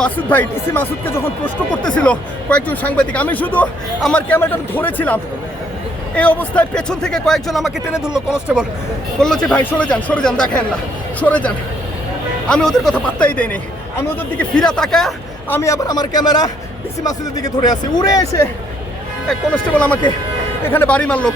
মাসুদ ভাই, ডিসি মাসুদকে যখন প্রশ্ন করতেছিল কয়েকজন সাংবাদিক, আমি শুধু আমার ক্যামেরাটা ধরেছিলাম, এই অবস্থায় পেছন থেকে কয়েকজন আমাকে টেনে ধরলো, কনস্টেবল বললো যে ভাই সরে যান, দেখেন না, সরে যান। আমি ওদের কথা পাত্তাই দেয়নি, আমি ওদের দিকে ফিরা তাকায় আমি আবার আমার ক্যামেরা ডিসি মাসুদের দিকে ধরে আছি। উড়ে এসে এক কনস্টেবল আমাকে এখানে বাড়ি মারলো।